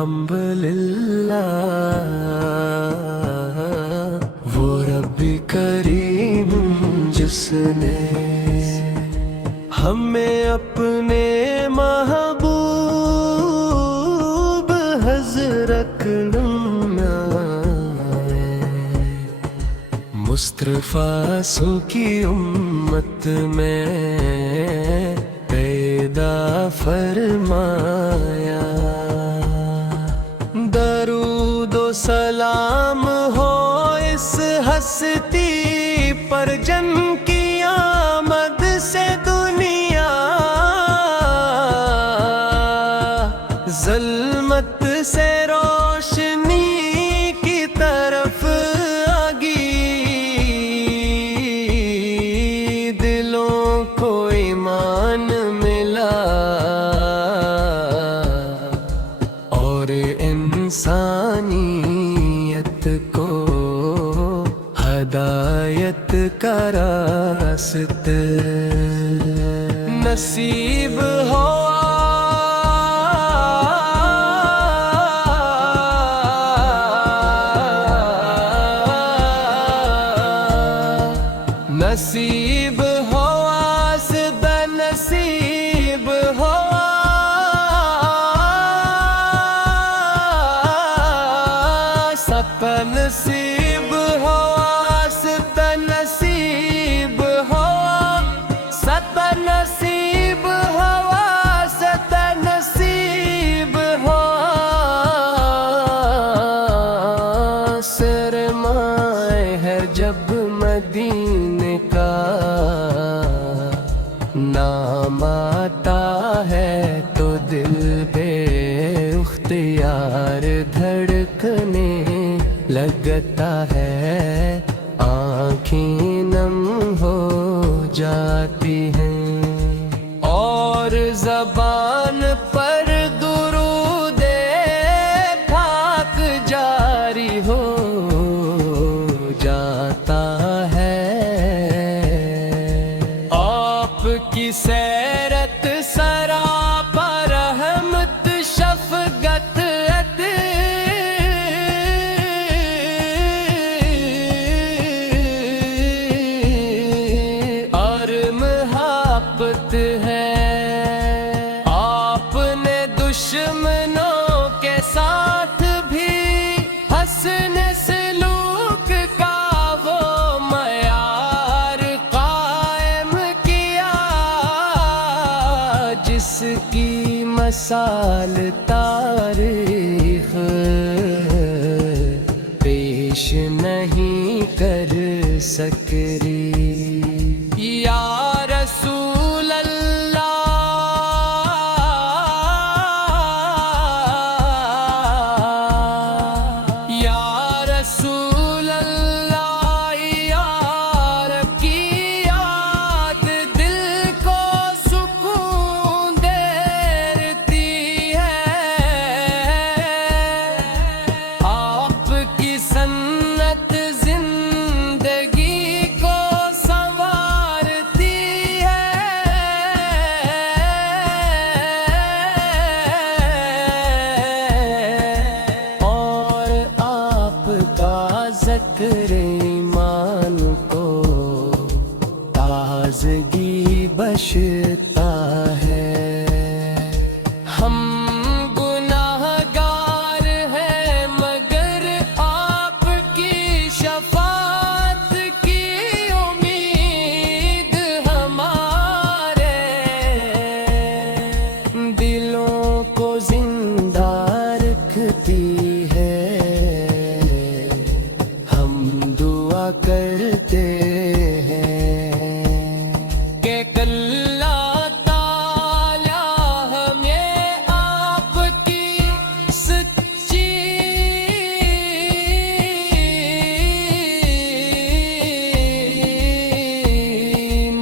الحمدللہ وہ رب کریم جس نے ہمیں اپنے محبوب حضرت مصطفیٰ سو کی امت میں پیدا فرمایا۔ درود و سلام ہو اس ہستی پر جن کی آمد سے دنیا ظلمت سے روشنی کی طرف آگی، دلوں کو ایمان ملا اور انسانیت کو ہدایت کا راستہ نصیب ہوا۔ نصیب ہوا سدا نصیب ہوا، سب نصیب ہوا سدا نصیب ہوا، سب نصیب ہوا سدا نصیب ہوا۔ سرمائے ہے جب مدینے کا نام آتا ہے تو دل بے اختیار دھڑکنے لگتا ہے، آنکھیں نم ہو جاتی ہیں اور زبان پر درود پاک جاری ہو جاتا ہے۔ آپ کی سیرت سراپا رحمت شفقت اور محبت ہے۔ آپ نے دشمنوں کے ساتھ بھی حسن سلوک کا وہ معیار قائم کیا، جس کی مثال تاریخ پیش نہیں کر سکتی۔ یا رسول اللہ، یا رسول اللہ، یار کی یاد دل کو سکون دیتی ہے، آپ کی سنت زندگی کو سنوارتی ہے، اور آپ کا ذکر ایمان کو تازگی بخشتا ہے۔ ہم گناہ گار ہیں مگر آپ کی شفاعت کی امید ہمارے دلوں کو زندہ رکھتی ہے۔ ہم دعا کرتے ہیں کہ اللہ تعالیٰ ہمیں آپ کی سچی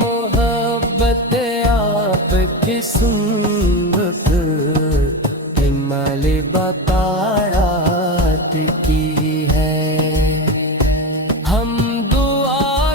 محبت، آپ کی سنت ہمال بطارات کی ہے۔ ہم دعا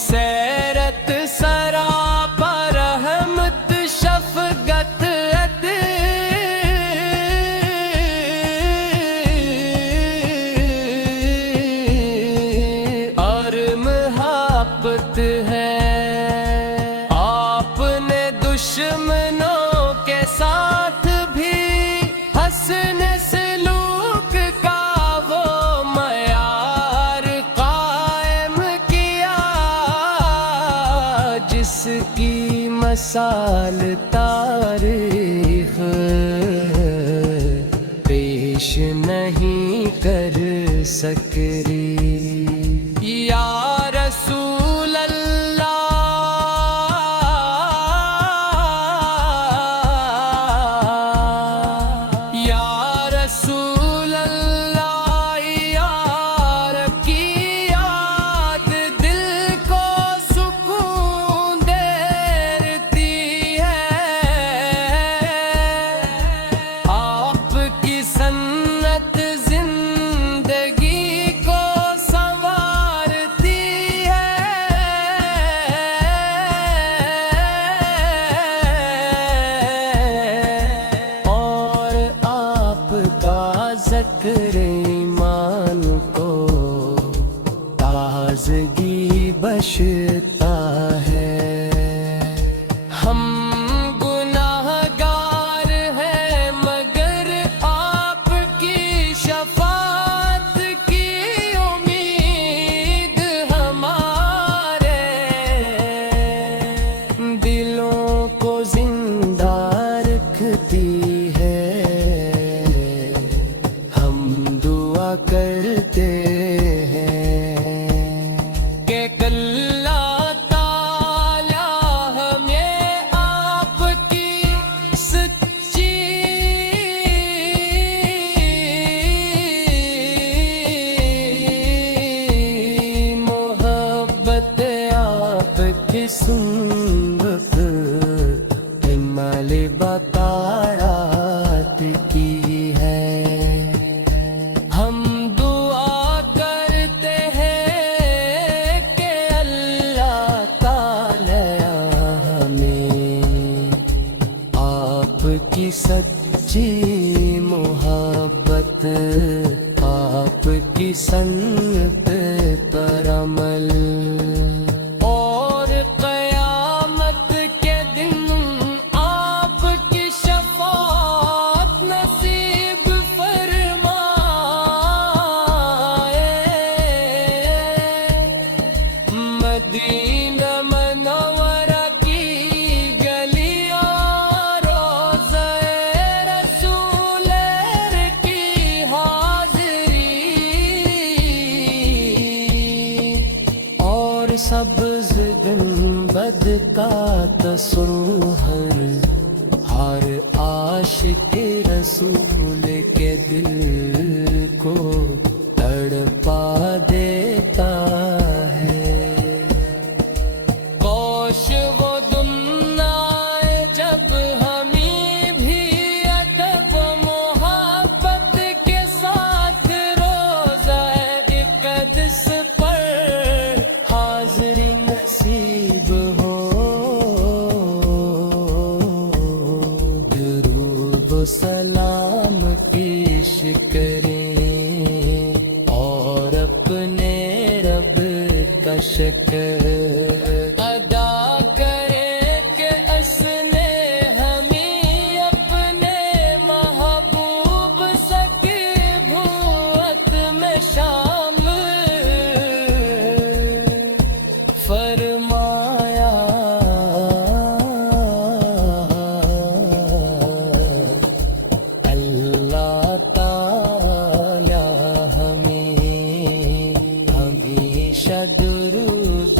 سیرت سراپا رحمت شفقت اور محبت ہے. آپ نے دشمنوں کے ساتھ بھی حسن سلوک کا وہ معیار قائم کیا جس کی مثال تاریخ پیش نہیں کر سکتی. یا رسول اللہ، یا رسول اللہ، یار کی یاد دل کو سکون دیتی ہے. آپ کی سنت زندگی کو سنوارتی ہے. اور آپ کا ذکر ایمان کو تازگی بخشتا ہے. ہم گناہ گار ہیں مگر آپ کی شفاعت کی امید ہمارے دلوں کو زندہ رکھتی ہے. ہم دعا کرتے ہیں کہ اللہ تعالی ہمیں آپ کی سچی محبت، آپ کی سنت ہمارے بطاعت کی ہے. ہم دعا کرتے ہیں کہ اللہ تعالی ہمیں آپ کی سچی محبت، آپ کی سنت پر عمل اور قیامت کے دن آپ کی شفاعت نصیب فرمائے. مدینہ منورہ کی گلیاں روضہ رسول کی حاضری اور سبز گنبد کا تصور ہر عاشق رسول کے دل کو تڑپا دیتا ہے. کاش وہ دن آئے جب ہمیں بھی ادب و محبت کے ساتھ روزہ اقدس پر حاضری نصیب ہو. درود و سلام پیش کریں اور اپنے رب کا شکر ادا کریں کہ اس نے ہمیں اپنے محبوب سکی بھوت میں شامل فرمایا. اللہ تعالی ہمیں ہمیشہ درود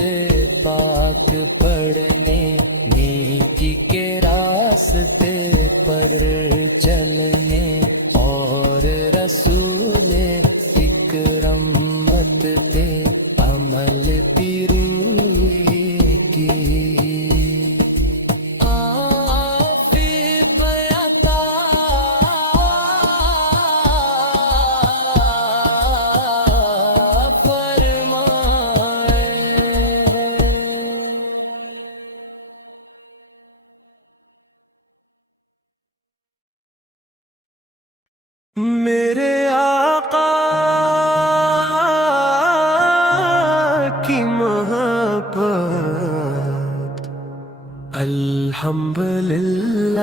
پاک پڑھنے، نیکی کے راستے پر چلنے اور رسول اکرم مت پہ عمل بھی روئے کی. فرمائے الحمدللہ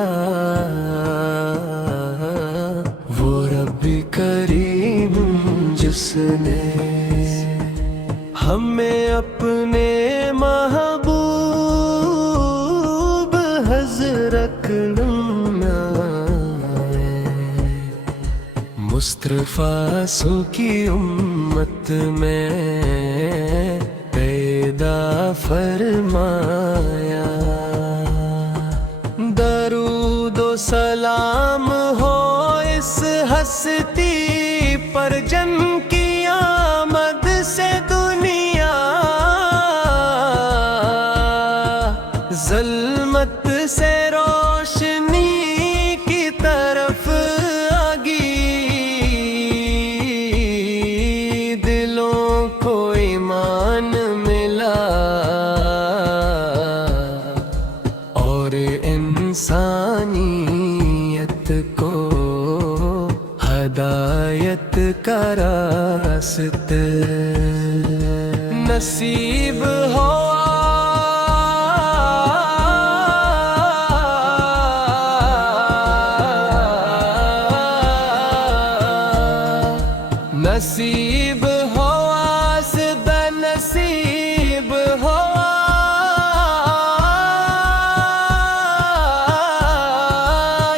وہ رب کریم جس نے ہمیں اپنے محبوب حضرت مصطفیٰ سو کی امت میں پیدا فرمایا درود و سلام ہو اس ہستی پر جن کی آمد سے دنیا ظلمت سے روشنی کی طرف آگی دلوں کو ایمان ملا اور انسانیت کو ہدایت کا راستہ نصیب ہوا نصیب ہوا سب نصیب ہوا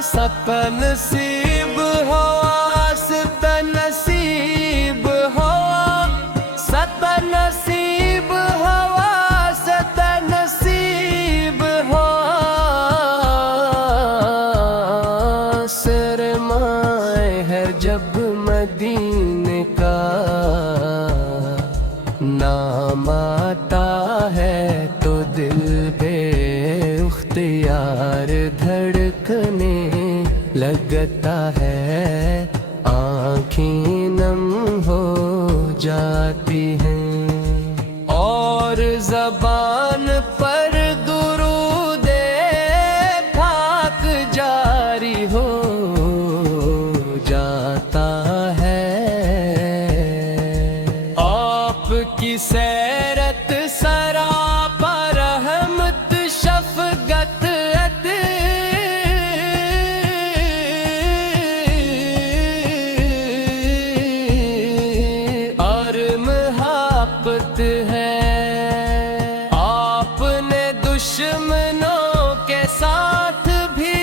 سب نصیب ہوا سب نصیب ہوا سب نصیب ہوا سب نصیب ہوا سرمائے ہے جب مدینے کا نام آتا ہے تو دل بے اختیار دھڑکنے لگتا ہے آنکھیں نم ہو جاتی ہیں اور زبان پر درود پاک جاری ہو جاتا ہے آپ کی سیرت سراپا رحمت شفقت اور محبت ہے آپ نے دشمنوں کے ساتھ بھی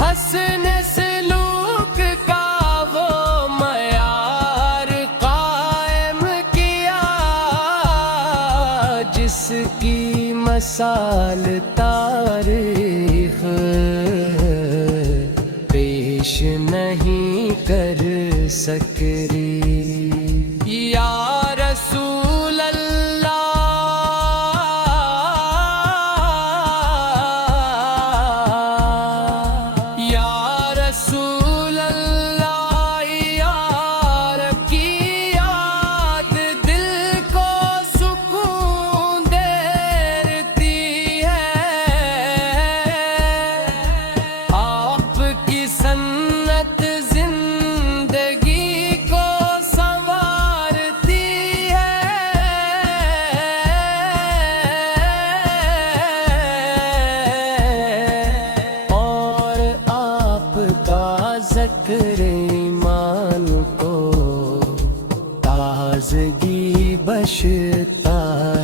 حسن سلوک کا وہ معیار قائم کیا جس کی مثال تاریخ پیش نہیں کر سکتی یا رسول اللہ یا رسول اللہ یار کی یاد دل کو سکون دیتی ہے آپ کی سنت زندگی کو سنوارتی ہے اور آپ کا ذکر ایمان کو تازگی بخشتا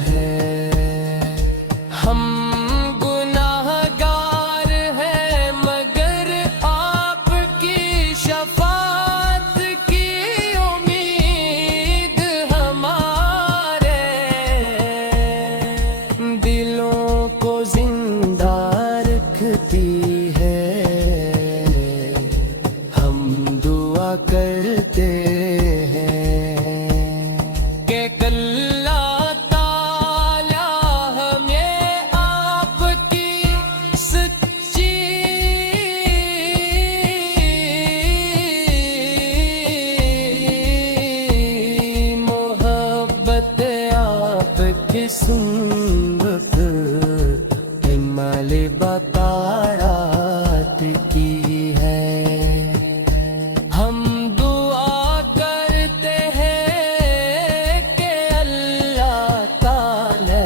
ہے ہم گناہ گار ہیں مگر آپ کی شفاعت کی امید ہمارے دلوں کو زندہ رکھتی ہے ہم دعا کرتے ہیں کہ اللہ تعالی ہمیں آپ کی سچی محبت آپ کی سنت ہمال بقایات کی ہے ہم دعا کرتے ہیں کہ اللہ تعالی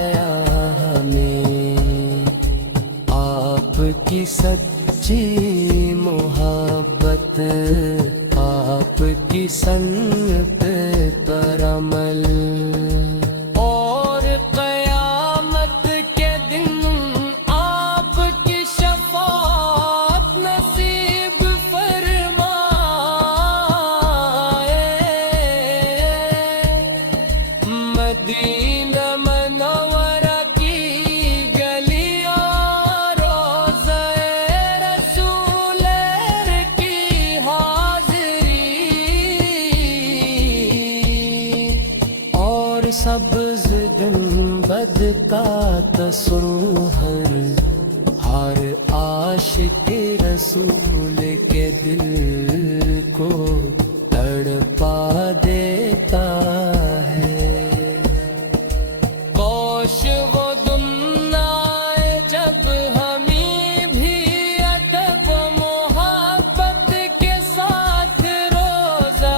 ہمیں آپ مدینہ منورہ کی گلیاں روضہ رسول کی حاضری اور سبز گنبد کا تصور ہر عاشق رسول کے دل کو تڑپا دیتا ہے۔ کوش وہ دن آئے جب ہمیں بھی ادب و محبت کے ساتھ روزہ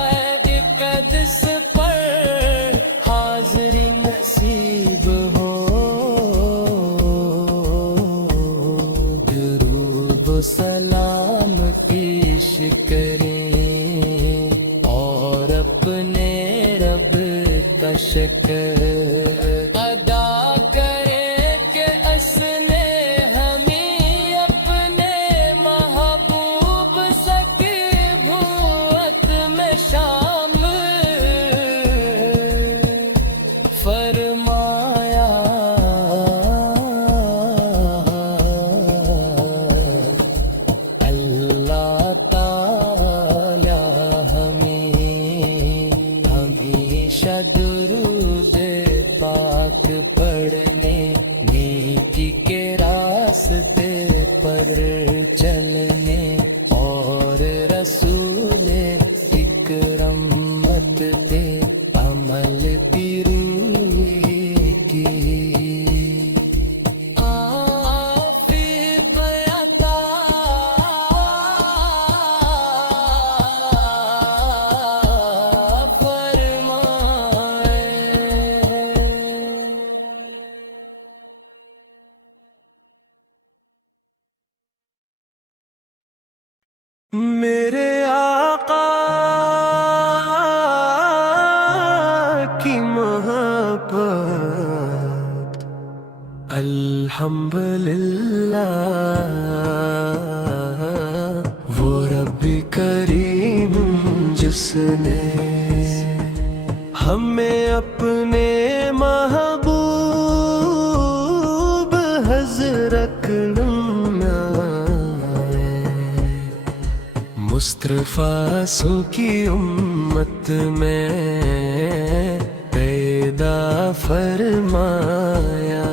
اقدس پر حاضری نصیب ہو، درود و سلام پیش کریں اور اپنے رب کا شکر ادا کریں کہ اس نے ہمیں اپنے محبوب سکی بھوت میں شامل فرمایا۔ اللہ تعالی ہمیشہ درود پاک پڑھنے، نیکی کے راستے پر چلنے اور رسول اکرم مت دے عمل پیروی کی۔ میرے آقا کی محبت الحمدللہ، وہ رب کریم جس نے ہمیں اپنے محبوب حضرت مصطفیٰ سو کی امت میں پیدا فرمایا۔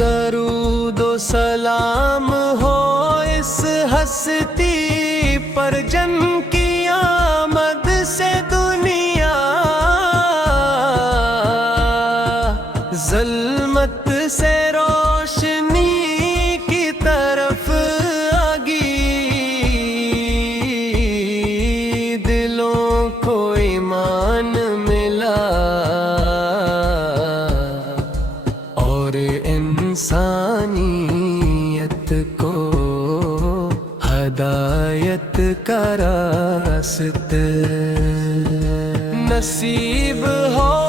درود و سلام ہو اس ہستی پر جن کی آمد سے دنیا ظلمت سے روشنی کی طرف انسانیت کو ہدایت کا راستہ نصیب ہوا۔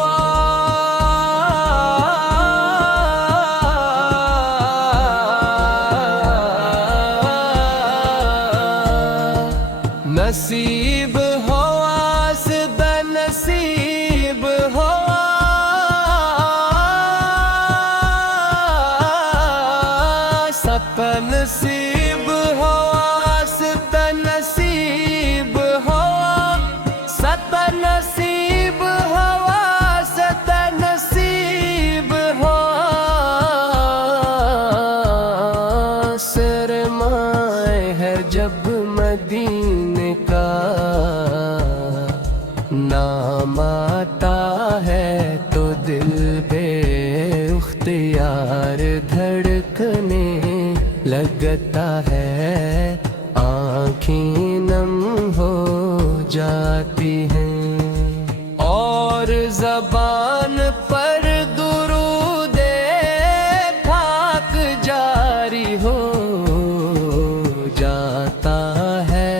نصیب ہوا سدا نصیب ہوا، سب نصیب ہوا سدا نصیب ہوا، سب نصیب ہوا سدا نصیب ہوا۔ سرمائے ہے جب مدینے کا نام آتا ہے تو دل بے اختیار دھڑکنے لگتا ہے، آنکھیں نم ہو جاتی ہیں اور زبان پر درود پاک جاری ہو جاتا ہے۔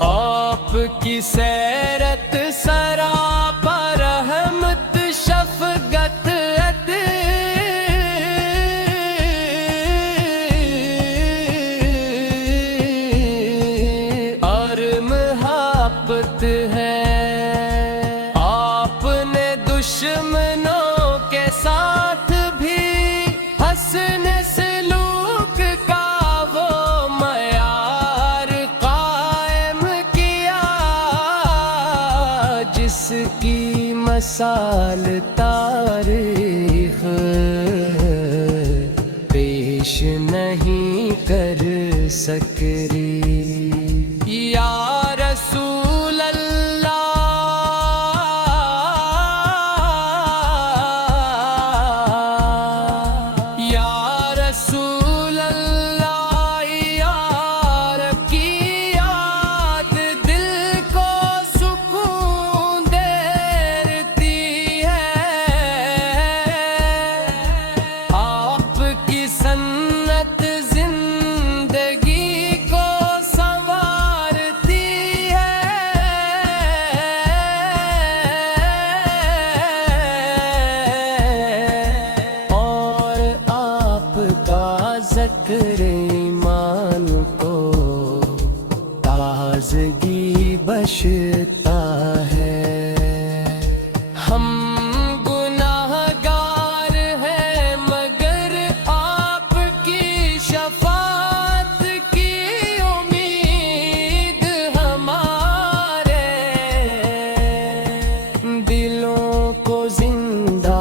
آپ کی سیرت سراپا رحمت شفقت اور محبت ہے، جس کی مثال تاریخ پیش نہیں کر سکتی یا رسول اللہ یا رسول اللہ یار کی یاد دل کو سکون دیتی ہے آپ کی سنت زندگی کو سنوارتی ہے اور آپ کا ذکر ایمان کو تازگی بخشتا ہے ہم گناہ گار ہیں مگر آپ کی شفاعت کی امید ہمارے دلوں کو زندہ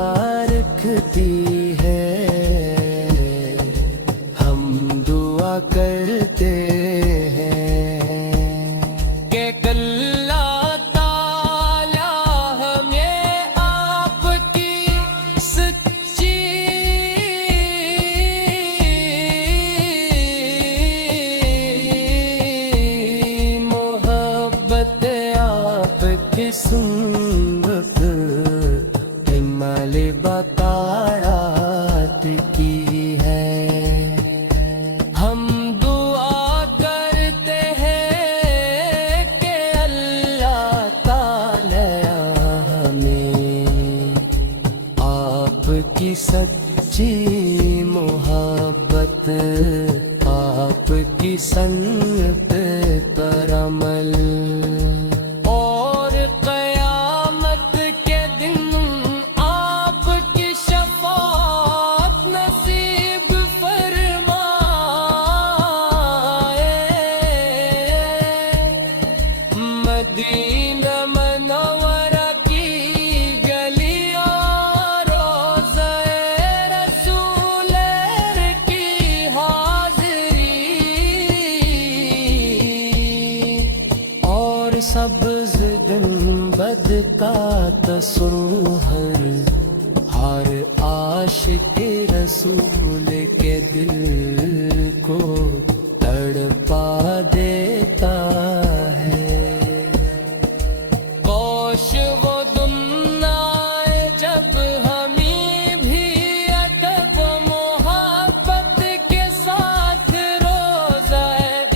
رکھتی ہے ہم دعا کرتے ہیں کہ اللہ تعالی ہمیں آپ کی سچی محبت آپ کی سنت ہمال بکارات کی ہے ہم دعا کرتے ہیں کہ اللہ تعالی ہمیں آپ کی سچی محبت آپ کی سنت پر عمل اور قیامت کے دن آپ کی شفاعت نصیب فرمائے مدینہ منورہ کی گلیاں روضہ رسول کی حاضری اور سبز گنبد کا تصور ہر عاشق رسول کے دل کو تڑپا دیتا ہے کوش وہ دن آئے جب ہمیں بھی ادب محبت کے ساتھ روزہ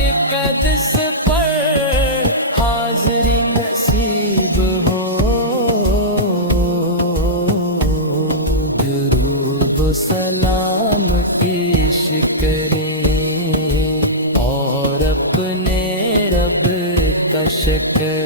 اقدس پر حاضری نصیب ہو درود و سلام پیش کریں اور اپنے رب کا شکر